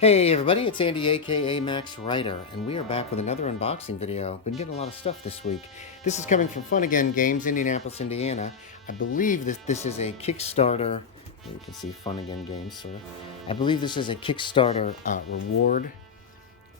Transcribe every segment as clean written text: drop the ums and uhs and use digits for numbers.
Hey everybody, it's Andy aka Max Writer, and we are back with another unboxing video. Been getting a lot of stuff this week. This is coming from Fun Again Games, Indianapolis, Indiana. I believe that this is a Kickstarter. You can see Fun Again Games, sort of. I believe this is a Kickstarter reward,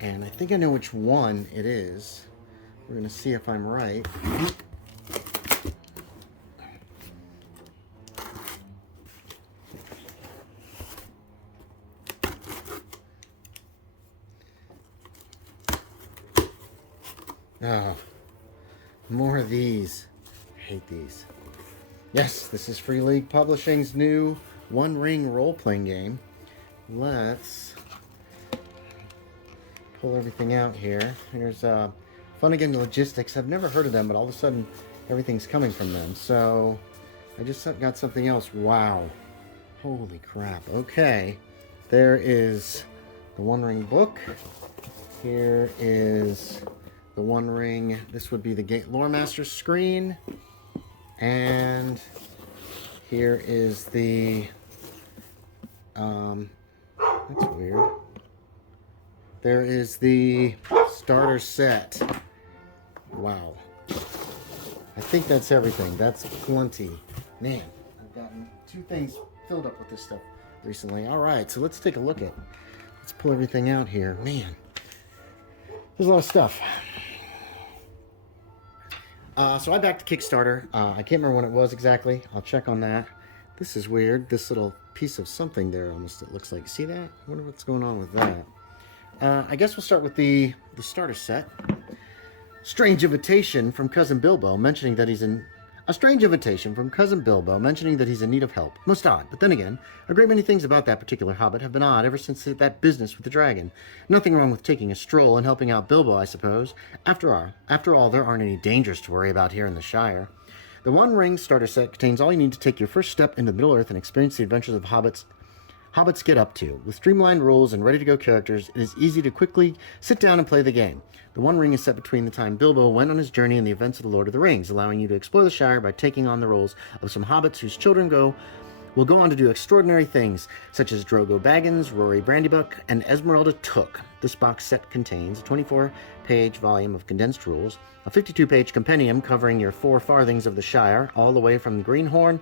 and I think I know which one it is. We're gonna see if I'm right. Oh, more of these. I hate these. Yes, this is Free League Publishing's new One Ring role-playing game. Let's pull everything out here. Here's Fun Again Logistics. I've never heard of them, but all of a sudden everything's coming from them. So I just got something else. Wow. Holy crap. Okay. There is the One Ring book. Here is the One Ring. This would be the Lore Master screen. And here is the that's weird. There is the starter set. Wow. I think that's everything. That's plenty. Man, I've gotten 2 things filled up with this stuff recently. All right, so let's take a look at. Let's pull everything out here. Man, there's a lot of stuff. So I backed Kickstarter. I can't remember when it was exactly. I'll check on that. This is weird. This little piece of something there, almost, it looks like. See that? I wonder what's going on with that. I guess we'll start with the starter set. Strange invitation from Cousin Bilbo mentioning that he's in... A strange invitation from Cousin Bilbo mentioning that he's in need of help. Most odd, but then again, a great many things about that particular hobbit have been odd ever since that business with the dragon. Nothing wrong with taking a stroll and helping out Bilbo, I suppose. After all, there aren't any dangers to worry about here in the Shire. The One Ring starter set contains all you need to take your first step into Middle-earth and experience the adventures of hobbits get up to. With streamlined rules and ready-to-go characters, it is easy to quickly sit down and play the game. The One Ring is set between the time Bilbo went on his journey and the events of the Lord of the Rings, allowing you to explore the Shire by taking on the roles of some hobbits whose children will go on to do extraordinary things, such as Drogo Baggins, Rory Brandybuck, and Esmeralda Took. This box set contains a 24-page volume of condensed rules, a 52-page compendium covering your 4 farthings of the Shire, all the way from Greenholm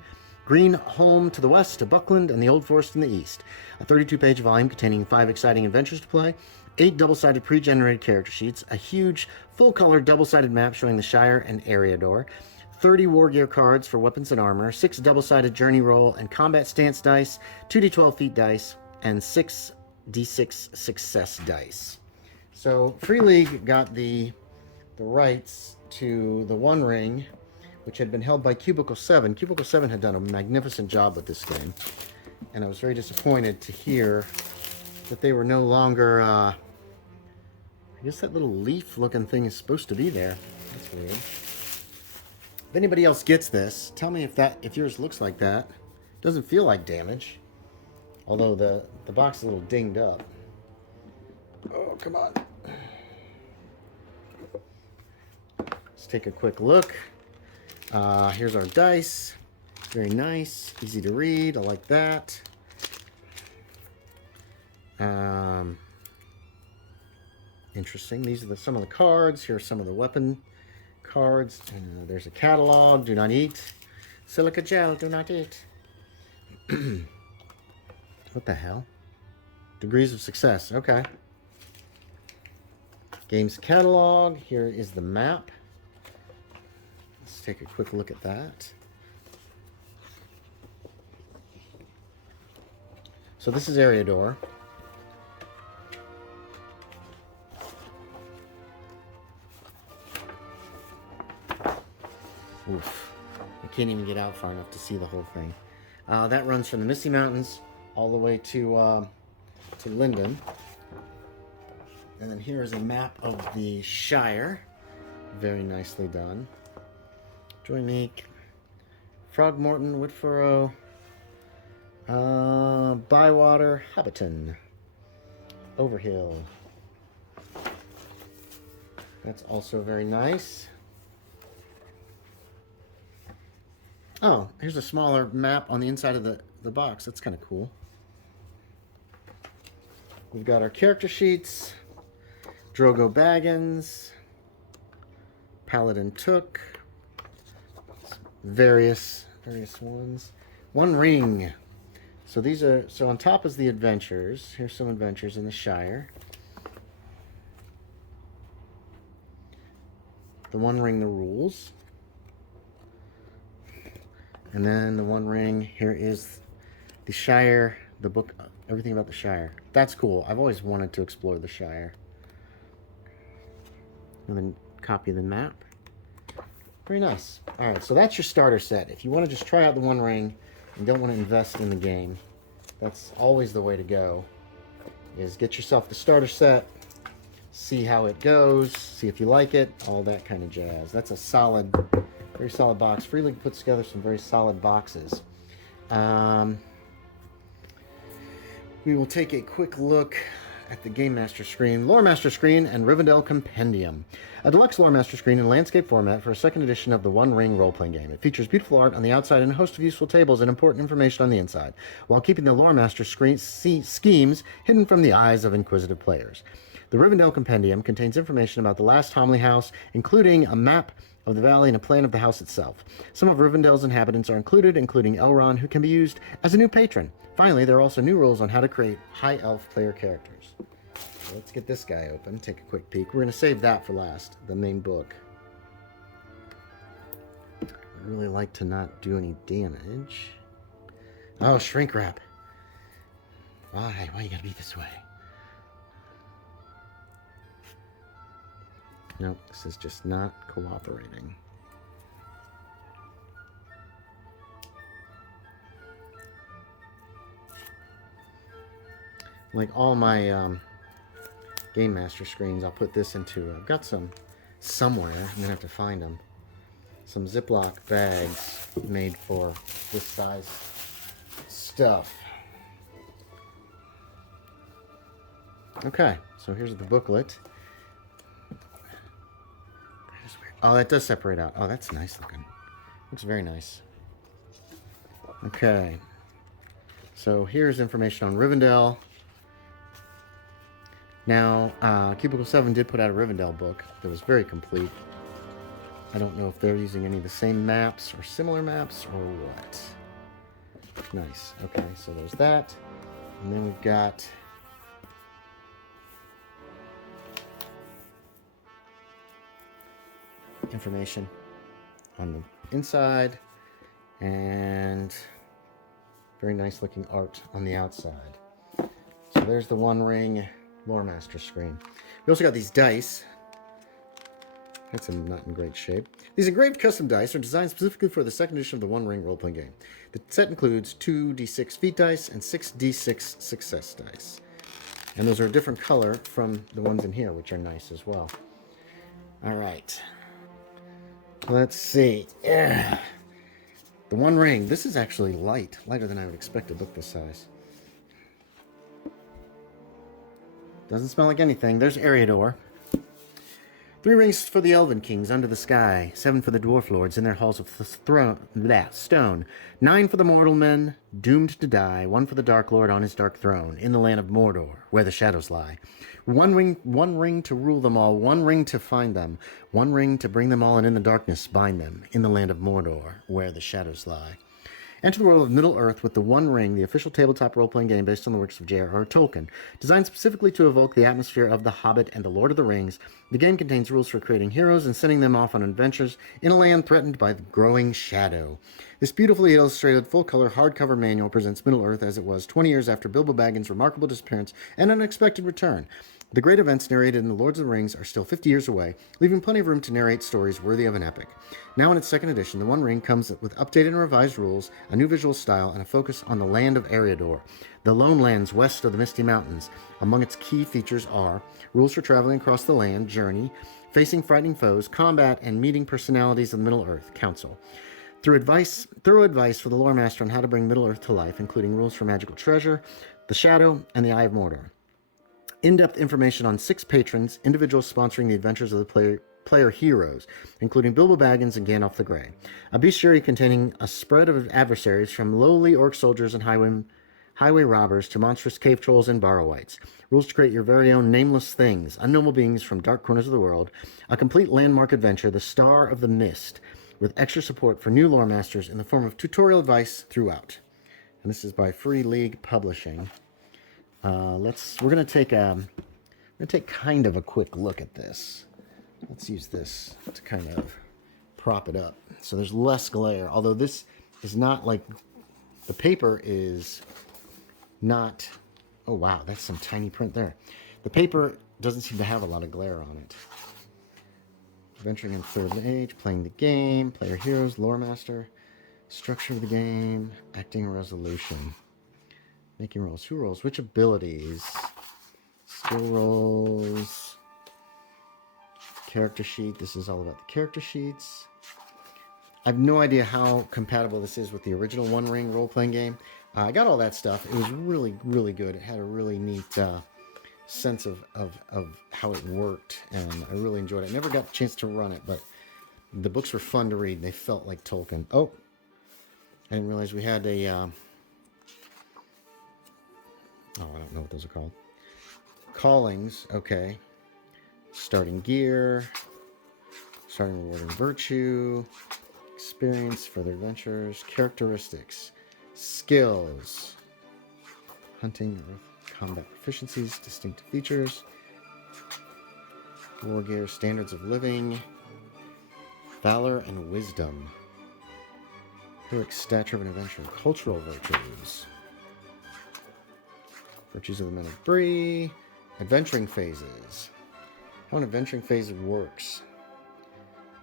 to the west to Buckland and the Old Forest in the east. A 32-page volume containing 5 exciting adventures to play, 8 double-sided pre-generated character sheets, a huge full-color double-sided map showing the Shire and Eriador, 30 war gear cards for weapons and armor, 6 double-sided journey roll and combat stance dice, 2d12 feat dice, and 6d6 success dice. So Free League got the rights to the One Ring, which had been held by Cubicle 7. Cubicle 7 had done a magnificent job with this game, and I was very disappointed to hear that they were no longer, I guess that little leaf-looking thing is supposed to be there. That's weird. If anybody else gets this, tell me if yours looks like that. Doesn't feel like damage, although the box is a little dinged up. Oh, come on. Let's take a quick look. Here's our dice. Very nice, easy to read. I like that. Interesting. These are some of the cards. Here are some of the weapon cards. There's a catalog. Do not eat. Silica gel. Do not eat. What the hell? Degrees of success. Okay. Games catalog. Here is the map. Let's take a quick look at that. So this is Eriador. Oof. I can't even get out far enough to see the whole thing. That runs from the Misty Mountains all the way to Linden. And then here is a map of the Shire. Very nicely done. Joymeek, Frogmorton, Whitfurrow, Bywater, Hobbiton, Overhill. That's also very nice. Oh, here's a smaller map on the inside of the box. That's kind of cool. We've got our character sheets. Drogo Baggins. Paladin Took. Various ones. One Ring. So these are, so on top is the adventures. Here's some adventures in the Shire. The One Ring, the rules. And then the One Ring, here is the Shire, the book, everything about the Shire. That's cool. I've always wanted to explore the Shire. And then copy the map. Very nice. Alright, so that's your starter set. If you want to just try out the One Ring and don't want to invest in the game, that's always the way to go. Is get yourself the starter set, see how it goes, see if you like it, all that kind of jazz. That's a solid, very solid box. Free League puts together some very solid boxes. We will take a quick look at the Game Master screen, Lore Master screen, and Rivendell Compendium. A deluxe Lore Master screen in landscape format for a second edition of the One Ring role-playing game. It features beautiful art on the outside and a host of useful tables and important information on the inside, while keeping the Lore Master screen schemes hidden from the eyes of inquisitive players. The Rivendell Compendium contains information about the last Homley House, including a map of the valley and a plan of the house itself. Some of Rivendell's inhabitants are included, including Elrond, who can be used as a new patron. Finally, there are also new rules on how to create high elf player characters. So let's get this guy open, take a quick peek. We're going to save that for last, the main book. I really like to not do any damage. Oh, shrink wrap. Why? Why you gotta be this way? Nope, this is just not cooperating. Like all my Game Master screens, I'll put this into, I've got some somewhere, I'm gonna have to find them. Some Ziploc bags made for this size stuff. Okay, so here's the booklet. Oh, that does separate out. Oh, that's nice looking. Looks very nice. Okay. So here's information on Rivendell. Now, Cubicle 7 did put out a Rivendell book that was very complete. I don't know if they're using any of the same maps or similar maps or what. Nice. Okay, so there's that. And then we've got information on the inside and very nice looking art on the outside. So there's the One Ring Lore Master screen. We also got these dice. That's not in great shape. These engraved custom dice are designed specifically for the second edition of the One Ring role-playing game. The set includes 2d6 feat dice and 6d6 success dice. And those are a different color from the ones in here, which are nice as well. All right. Let's see. Yeah. The One Ring. This is actually light. Lighter than I would expect a book this size. Doesn't smell like anything. There's Eriador. 3 rings for the Elven Kings under the sky. 7 for the Dwarf Lords in their halls of stone. 9 for the mortal men doomed to die. 1 for the Dark Lord on his dark throne in the land of Mordor, where the shadows lie. 1 ring to rule them all. 1 ring to find them. 1 ring to bring them all, and in the darkness bind them in the land of Mordor, where the shadows lie. Enter the world of Middle-earth with the One Ring, the official tabletop role-playing game based on the works of J.R.R. Tolkien. Designed specifically to evoke the atmosphere of The Hobbit and The Lord of the Rings, the game contains rules for creating heroes and sending them off on adventures in a land threatened by the growing shadow. This beautifully illustrated, full-color, hardcover manual presents Middle-earth as it was 20 years after Bilbo Baggins' remarkable disappearance and unexpected return. The great events narrated in The Lord of the Rings are still 50 years away, leaving plenty of room to narrate stories worthy of an epic. Now in its second edition, The One Ring comes with updated and revised rules, a new visual style, and a focus on the land of Eriador, the lone lands west of the Misty Mountains. Among its key features are rules for traveling across the land, journey, facing frightening foes, combat, and meeting personalities of the Middle-earth Council. Thorough advice for the lore master on how to bring Middle-earth to life, including rules for magical treasure, the Shadow, and the Eye of Mordor. In-depth information on 6 patrons, individuals sponsoring the adventures of the player heroes, including Bilbo Baggins and Gandalf the Grey. A bestiary containing a spread of adversaries from lowly orc soldiers and highwaymen highway robbers to monstrous cave trolls and borrowites. Rules to create your very own nameless things, unknowable beings from dark corners of the world. A complete landmark adventure, the Star of the Mist, with extra support for new lore masters in the form of tutorial advice throughout. And this is by Free League Publishing. We're gonna take kind of a quick look at this. Let's use this to kind of prop it up so there's less glare. Although this is not like the paper is not. Oh wow, that's some tiny print there. The paper doesn't seem to have a lot of glare on it. Venturing in third age, playing the game, player heroes, lore master, structure of the game, acting resolution, making rolls. Who rolls? Which abilities? Skill rolls. Character sheet. This is all about the character sheets. I have no idea how compatible this is with the original One Ring role-playing game. I got all that stuff. It was really, really good. It had a really neat sense of how it worked, and I really enjoyed it. I never got a chance to run it, but the books were fun to read. They felt like Tolkien. Oh, I didn't realize we had a... I don't know what those are called. Callings, okay. Starting gear. Starting rewarding virtue. Experience, further adventures. Characteristics. Skills. Hunting, combat proficiencies, distinctive features. War gear, standards of living. Valor and wisdom. Heroic stature of an adventurer. Cultural virtues. Virtues of the Men of Bree. Adventuring phases. How an adventuring phase works.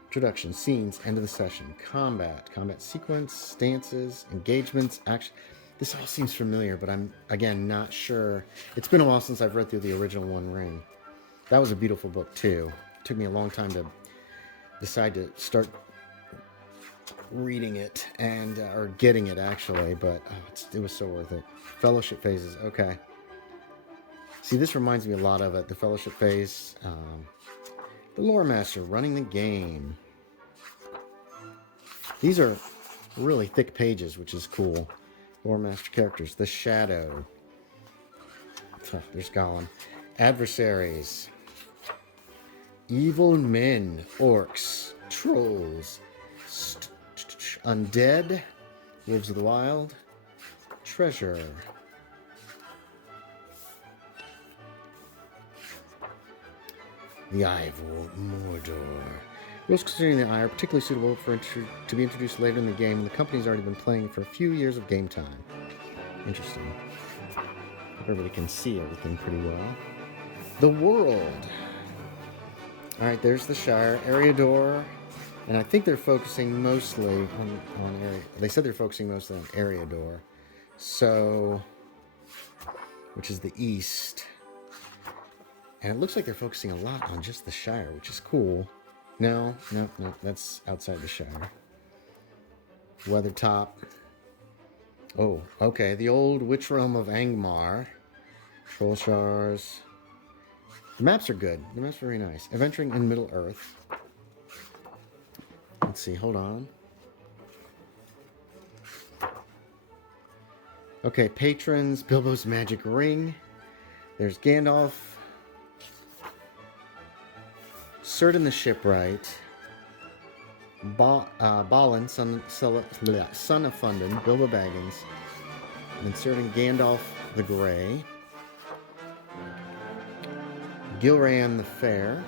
Introduction, scenes, end of the session. Combat sequence, stances, engagements, action. This all seems familiar, but I'm, again, not sure. It's been a while since I've read through the original One Ring. That was a beautiful book, too. It took me a long time to decide to start reading it, and or getting it, actually, but it was so worth it. Fellowship phases, okay. See, this reminds me a lot of it. The Fellowship phase. The Lore Master, running the game. These are really thick pages, which is cool. Lore Master characters. The Shadow. There's Gollum. Adversaries. Evil men. Orcs. Trolls. Undead. Wolves of the Wild. Treasure. The Eye of Mordor. Rules concerning the Eye are particularly suitable to be introduced later in the game, and the company's already been playing for a few years of game time. Interesting. Everybody can see everything pretty well. The World. Alright, there's the Shire. Eriador. And I think they're focusing mostly on area. They said they're focusing mostly on Eriador. So, which is the east. And it looks like they're focusing a lot on just the Shire, which is cool. No, that's outside the Shire. Weathertop. Oh, okay. The old Witch Realm of Angmar. Trollshars. The maps are good. The maps are very nice. Adventuring in Middle Earth. Let's see, hold on. Okay, patrons. Bilbo's Magic Ring. There's Gandalf. Certain the Shipwright, Balin, son of Fundin, Bilbo Baggins, and Certain Gandalf the Grey, Gilran the Fair,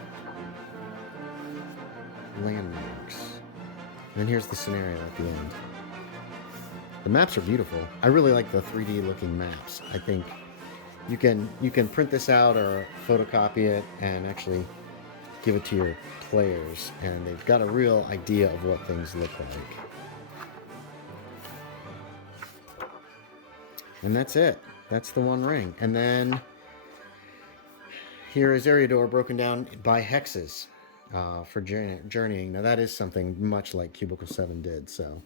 Landmarks. And then here's the scenario at the end. The maps are beautiful. I really like the 3D looking maps. I think you can print this out or photocopy it and actually give it to your players, and they've got a real idea of what things look like. And that's it. That's the One Ring. And then here is Eriador broken down by hexes for journeying. Now that is something much like Cubicle 7 did. So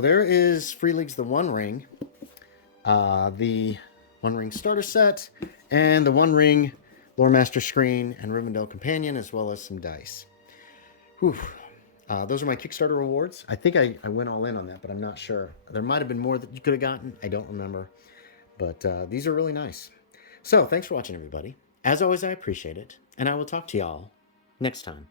there is Free League's The One Ring, the One Ring starter set, and the One Ring Lore Master screen and Rivendell Companion, as well as some dice. Whew. Those are my Kickstarter rewards. I think I went all in on that, but I'm not sure. There might have been more that you could have gotten. I don't remember. But these are really nice. So thanks for watching, everybody. As always, I appreciate it. And I will talk to y'all next time.